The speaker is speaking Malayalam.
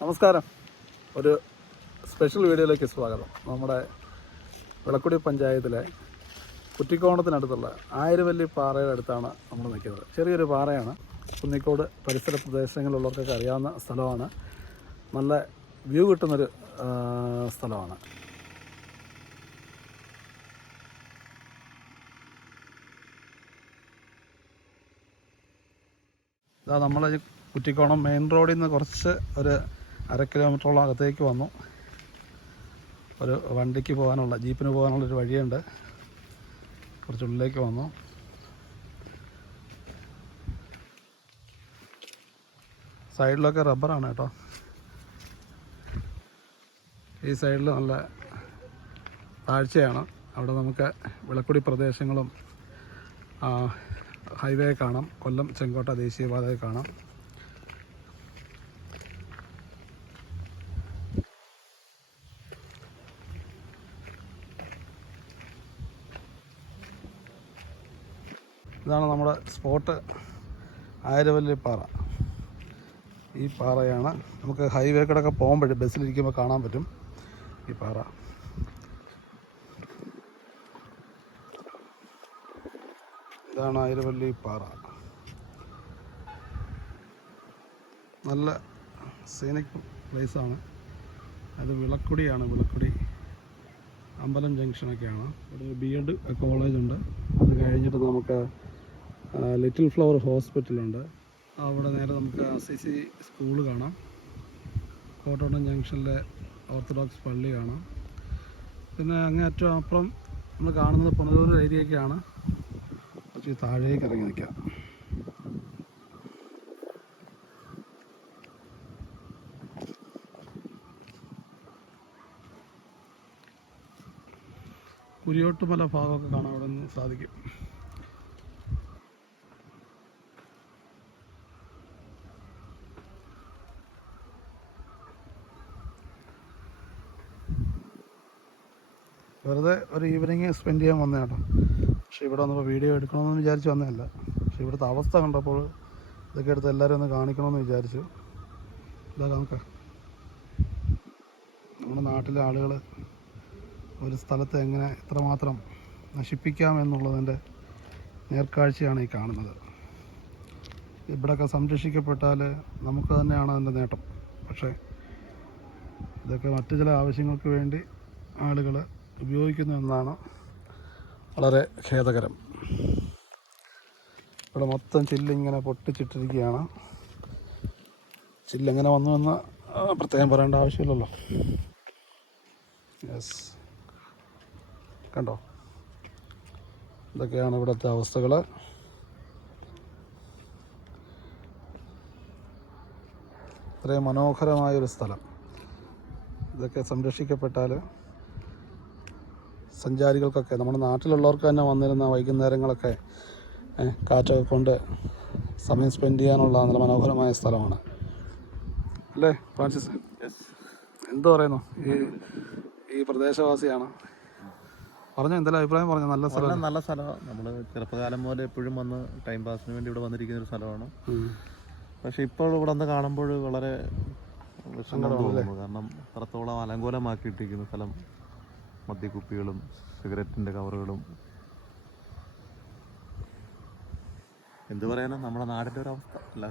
നമസ്കാരം. ഒരു സ്പെഷ്യൽ വീഡിയോയിലേക്ക് സ്വാഗതം. നമ്മുടെ വിളക്കുടി പഞ്ചായത്തിലെ കുറ്റിക്കോണത്തിനടുത്തുള്ള ആയിരവല്ലി പാറയുടെ അടുത്താണ് നമ്മൾ നിൽക്കുന്നത്. ചെറിയൊരു പാറയാണ്. കുന്നിക്കോട് പരിസര പ്രദേശങ്ങളിലുള്ളവർക്കൊക്കെ അറിയാവുന്ന സ്ഥലമാണ്. നല്ല വ്യൂ കിട്ടുന്നൊരു സ്ഥലമാണ്. ഇതാ നമ്മൾ കുറ്റിക്കോണം മെയിൻ റോഡിൽ നിന്ന് കുറച്ച് ഒരു അര കിലോമീറ്ററോളം അകത്തേക്ക് വന്നു. ഒരു വണ്ടിക്ക് പോകാനുള്ള ജീപ്പിന് പോകാനുള്ള ഒരു വഴിയുണ്ട് കുറച്ചുള്ളിലേക്ക് വന്നു. സൈഡിലൊക്കെ റബ്ബറാണ് കേട്ടോ. ഈ സൈഡിൽ നല്ല താഴ്ചയാണ്. അവിടെ നമുക്ക് വിളക്കുടി പ്രദേശങ്ങളും ഹൈവേ കാണാം. കൊല്ലം ചെങ്കോട്ട ദേശീയപാതയെ കാണാം. ഇതാണ് നമ്മുടെ സ്പോട്ട് ആയിരവല്ലി പാറ. ഈ പാറയാണ്. നമുക്ക് ഹൈവേ കൂടെ പോകുമ്പോൾ ബസ്സിലിരിക്കുമ്പോൾ കാണാൻ പറ്റും ഈ പാറ. ഇതാണ് ആയിരവല്ലി പാറ. നല്ല സീനിക് പ്ലേസാണ് അത് വിളക്കുടിയാണ്. വിളക്കുടി അമ്പലം ജംഗ്ഷനൊക്കെയാണ് ഇവിടെ ബി എഡ് കോളേജുണ്ട് അത് കഴിഞ്ഞിട്ട് നമുക്ക് ലിറ്റിൽ ഫ്ലവർ ഹോസ്പിറ്റലുണ്ട് അവിടെ നേരെ നമുക്ക് സി സി സ്കൂൾ കാണാം. കോട്ടോട്ടം ജംഗ്ഷനിലെ ഓർത്തഡോക്സ് പള്ളി കാണാം. പിന്നെ അങ്ങേറ്റം അപ്പുറം നമ്മൾ കാണുന്നത് പുനലൂർ ഏരിയയൊക്കെയാണ് കുറച്ച് താഴേക്ക് ഇറങ്ങി നിൽക്കാം. കുരിയോട്ടുമല ഭാഗമൊക്കെ കാണാൻ അവിടെ നിന്ന് സാധിക്കും. വെറുതെ ഒരു ഈവനിങ് സ്പെൻഡ് ചെയ്യാൻ വന്നേ കേട്ടോ. പക്ഷെ ഇവിടെ വന്നപ്പോൾ വീഡിയോ എടുക്കണമെന്ന് വിചാരിച്ച് വന്നതല്ല. പക്ഷെ ഇവിടുത്തെ അവസ്ഥ കണ്ടപ്പോൾ ഇതൊക്കെ എടുത്ത് എല്ലാവരും ഒന്ന് കാണിക്കണമെന്ന് വിചാരിച്ചു. ഇതാ നമുക്ക് നമ്മുടെ നാട്ടിലെ ആളുകൾ ഒരു സ്ഥലത്ത് എങ്ങനെ എത്രമാത്രം നശിപ്പിക്കാം എന്നുള്ളതിന്റെ നേർക്കാഴ്ചയാണ് ഈ കാണുന്നത്. ഇവിടെയൊക്കെ സംരക്ഷിക്കപ്പെട്ടാൽ നമുക്ക് തന്നെയാണ് അതിന്റെ നേട്ടം. പക്ഷേ ഇതൊക്കെ മറ്റു ചില ആവശ്യങ്ങൾക്ക് വേണ്ടി ആളുകൾ ഉപയോഗിക്കുന്നു എന്നാണ് വളരെ ഖേദകരം. ഇവിടെ മൊത്തം ചില്ലിങ്ങനെ പൊട്ടിച്ചിട്ടിരിക്കുകയാണ്. ചില്ലെങ്ങനെ വന്നു എന്ന് പ്രത്യേകം പറയേണ്ട ആവശ്യമില്ലല്ലോ. യെസ് കണ്ടോ? ഇതൊക്കെയാണ് ഇവിടുത്തെ അവസ്ഥകൾ ഇത്രയും മനോഹരമായൊരു സ്ഥലം. ഇതൊക്കെ സംരക്ഷിക്കപ്പെട്ടാൽ സഞ്ചാരികൾക്കൊക്കെ നമ്മുടെ നാട്ടിലുള്ളവർക്ക് തന്നെ വന്നിരുന്ന വൈകുന്നേരങ്ങളൊക്കെ കാറ്റൊക്കെ കൊണ്ട് സമയം സ്പെൻഡ് ചെയ്യാനുള്ള നല്ല മനോഹരമായ സ്ഥലമാണ്. അല്ലേ ഫ്രാൻസിസ്? എന്തു പറയുന്നു? ഈ ഈ പ്രദേശവാസിയാണ്. പറഞ്ഞു എന്തെല്ലാം അഭിപ്രായം പറഞ്ഞു? നല്ല സ്ഥലം നല്ല സ്ഥലമാണ് നമ്മൾ ചെറുപ്പകാലം പോലെ എപ്പോഴും വന്ന് ടൈം പാസിന് വേണ്ടി ഇവിടെ വന്നിരിക്കുന്ന ഒരു സ്ഥലമാണ്. പക്ഷെ ഇപ്പോൾ ഇവിടെ വന്ന് കാണുമ്പോൾ വളരെ വിഷമം തോന്നുന്നു കാരണം അത്രത്തോളം അലങ്കോലമാക്കിയിട്ടിരിക്കുന്ന സ്ഥലം. മദ്യക്കുപ്പികളും സിഗരറ്റിന്റെ കവറുകളും. എന്ത് പറയാനാ? നമ്മുടെ നാടിന്റെ ഒരു അവസ്ഥ അല്ല